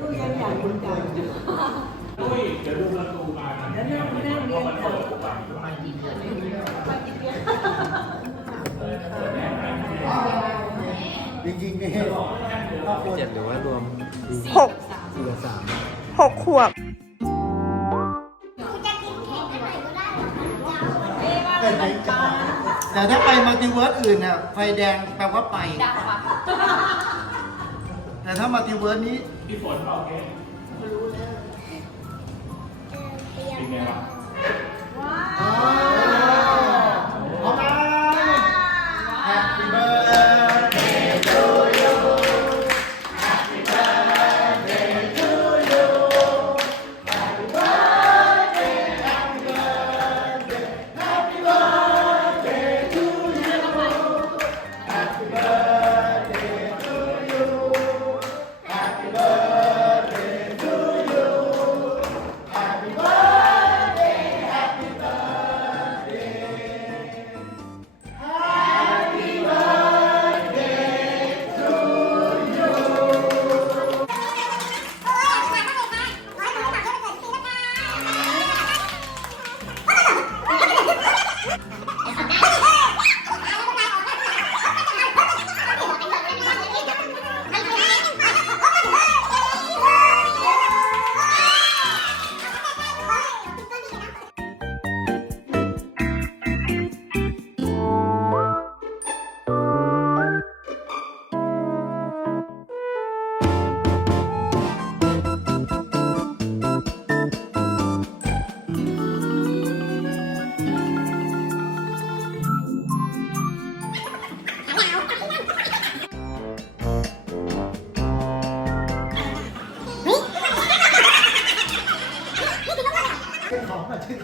อุ้ยเดี๋ยวดูประตูมาแล้วนั่งนั่งเรียนเถอะจริงๆนี่ครอบครัวเจ็ดหรือว่ารวมหกสี่กับสามหกขวบแต่ไหนจะแต่ถ้าไปมัลติเวิร์สอื่นน่ะไฟแดงแปลว่าไป แต่ถ้ามัลติเวิร์สนี้ พี่ฝนเปล่าแกเป็นไงวะอ๋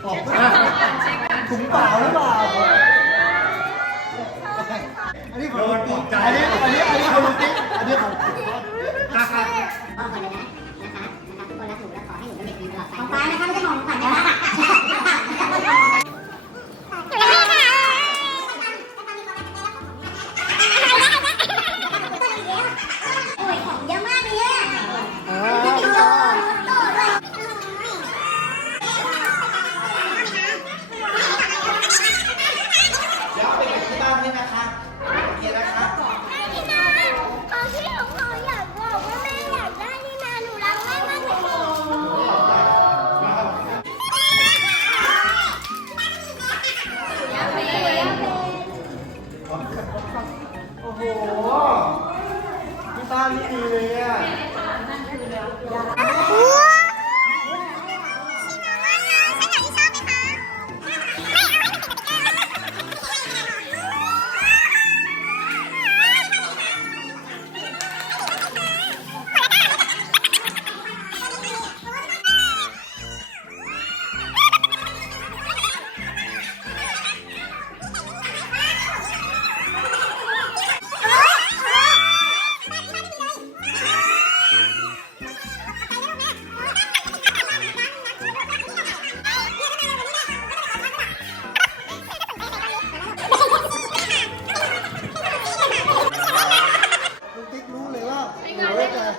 ของก่อนเช็คของก่อนถุงเปล่าหรือเปล่าอันนี้ของลุงติ๊กอันนี้อันนี้อันนี้ของลุงติ๊กอันนี้ของราคาของขวัญนะนะคะนะคะทุกคนรักหนูและขอให้หนูเป็นเด็กดีตลอดไปของฟ้านะคะไม่ใช่ของขวัญนะคะ ที่บ้านนี่ดีเลยอะ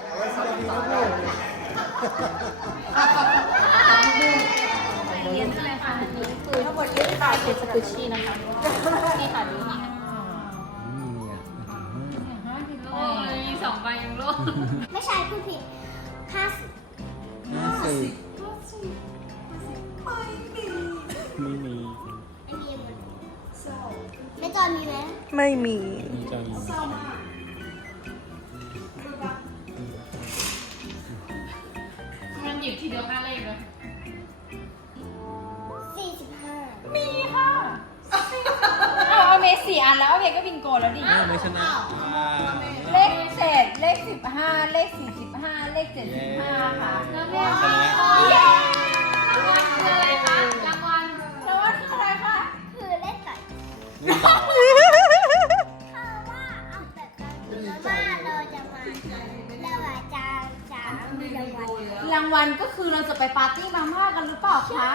เรียนอะไรคะอันนี้คือทั้งหมดยี่สิบบาทเป็นสกุชชี่นะคะนี่ค่ะดูนี่นี่อะโอ้ยมีสองใบยังโลกไม่ใช่พูดผิดห้าสิบห้าสิบไม่มีไม่มีหมดไม่จอนมีไหมไม่มีมีใจอยู่มั ยิบทีเดียวห้าเลขเลยสี่สิบห้ามีค่ะเอาเอาเมสสี่อันแล้วเอาเมก็บิงโกแล้วดิ อ้าวไม่ชนะอ่าเลขเศษเลขสิบห้าเลขสี่สิบห้าเลขเจ็ดสิบห้าค่ะชนะเย้รางวัลคืออะไรคะ วันก็คือเราจะไปปาร์ตี้มาม่ากันหรือเปล่าคะ